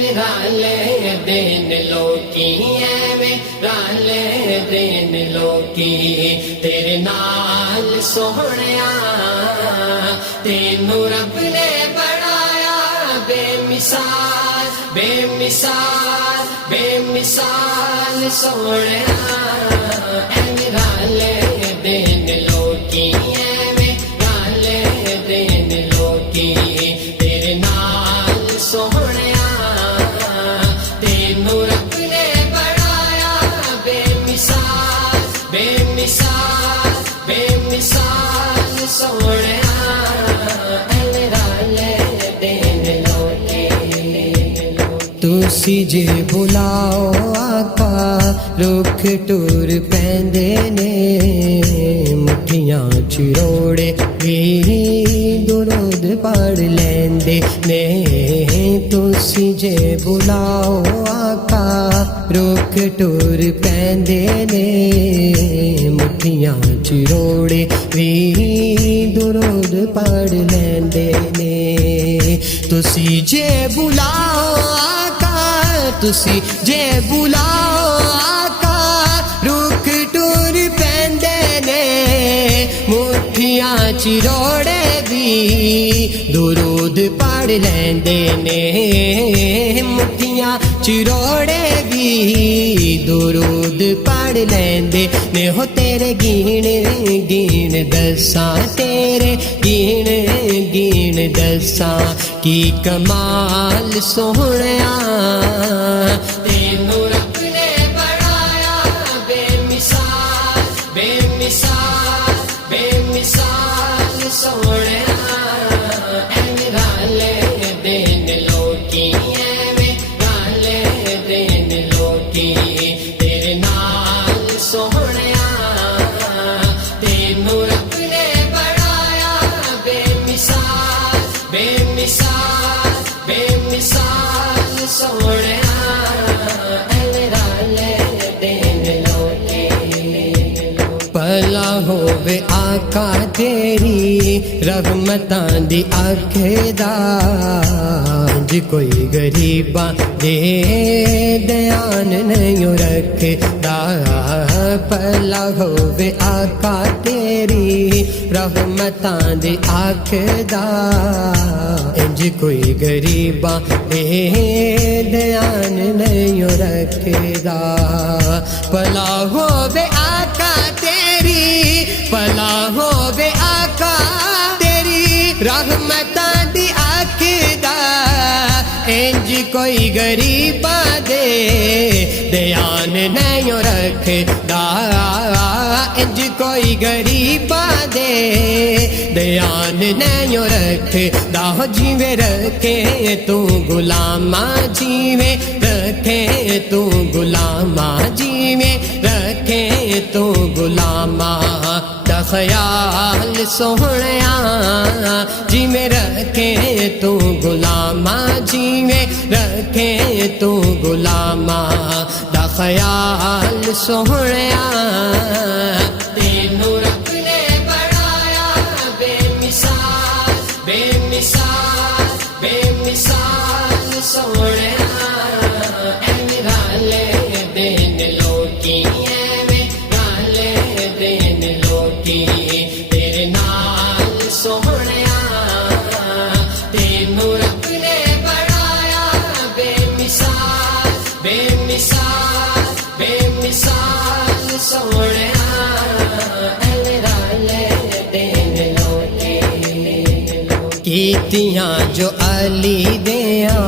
ایویں رلے دین لوکی ایویں رلے دین لوکی تیرے نال سوہنیا تینوں رب نے بنایا بے مثال بے مثال بے مثال سوہنیا ایویں رلے دین لوکی ایویں رلے دین لوکی تیرے نال سوہنیا تینوں رب نے بنایا بے مثال بے مثال بے مثال سوہنیا ایویں رلے دین لوکی تسی جے بلاؤ آقا رکھ ٹور پیندے نے مٹھیاں چروڑے بھی درود پڑھ لیندے نے تسی جے بلاؤ آقا رکھ ٹور پیندے نے مٹھیاں چروڑے بھی درود پڑھ لیندے نے تسی جے بلاؤ تسی جے بلاؤ آقا رکھ ٹور پیندے نے مٹھیاں چروڑے بھی درود پڑھ لیندے نے مٹھیاں چروڑے بھی درود پڑھ لیندے نے ہو تیرے گین گین دساں تیرے گین گین دساں کی کمال سوہنیا تینوں رب نے بنایا بے مثال بے مثال بے مثال سوہنیا ایویں رلے دین لوکی ایویں رلے دین لوکی تیرے نال سوہنیا تینوں رب نے بنایا بے مثال بے مثال بے مثال سوہنیا ایویں رلے دین لوکی بھلا ہووے آقا تیری رحمتاں دی اکھ دا جی کوئی غریباں دے دھیان نہیں رکھدا بھلا ہووے آقا تیری رحمتاں دی اکھ دا انج کوئی غریباں دے دھیان نہیں رکھدا بھلا ہووے آقا تیری بھلا ہووے آقا تیری رحمتاں دی اکھ دا انج کوئی غریباں دے دھیان نہیں رکھدا انج کوئی غریباں دے دھیان نہیں رکھدا جیویں رکھے تو غلاماں جیویں رکھے تو غلاماں جیویں رکھے تو غلاماں دا خیال سوہنیا جیویں رکھے تو غلاماں جیویں رکھے تو غلاماں دا خیال سوہنیا تینوں رب نے بنایا بے مثال بے مثال بے مثال سوہنیا ایویں رلے دین لوکی ایویں رلے دین لوکی تیرے نال سوہنیا تینوں رب نے بنایا بے مثال بے مثال بے مثال سوہنیا ایویں رلے دین لوکی کیتیاں جو علی دیاں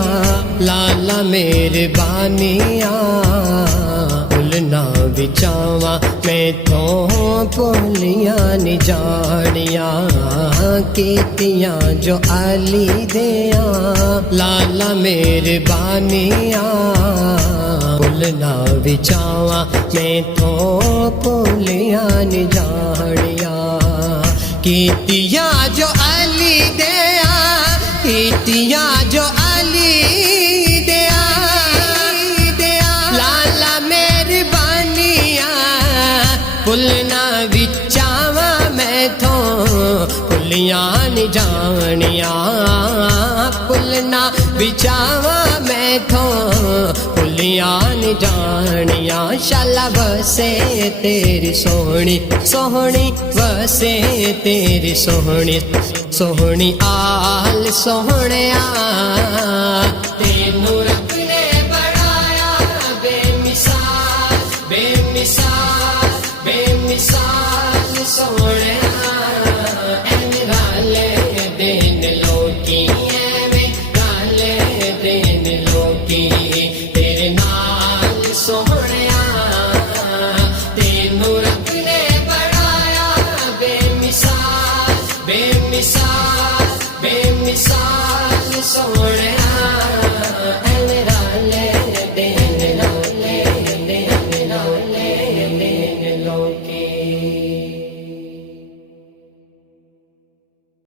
لالا مہربانیاں بھولنا بچاواں میں تو بھولیاں نہیں جانیاں کیتیاں جو علی دیاں لالا مہربانیاں بھولنا بچاواں میں تو بھولیاں نہیں جانیاں کیتیاں جو علی دیاں کیتیاں جو علی دیاں لالا مہربانیاں بھولنا بچاواں میں تو بھولیاں نہیں جانیاں بھولنا بچاواں میں میں تھو بھلیاں نہیں جانیاں شالا وسے تیری سونی سونی وسے تیری سونی سونی آل سونیا تینوں رب نے بڑھایا بے مثال بے مثال بے مثال سونیا این رالے دین لوکی ایویں رالے دین لوکی تیرے نال سونیا تینوں رب نے بڑھایا بے مثال بے مثال بے مثال سونیا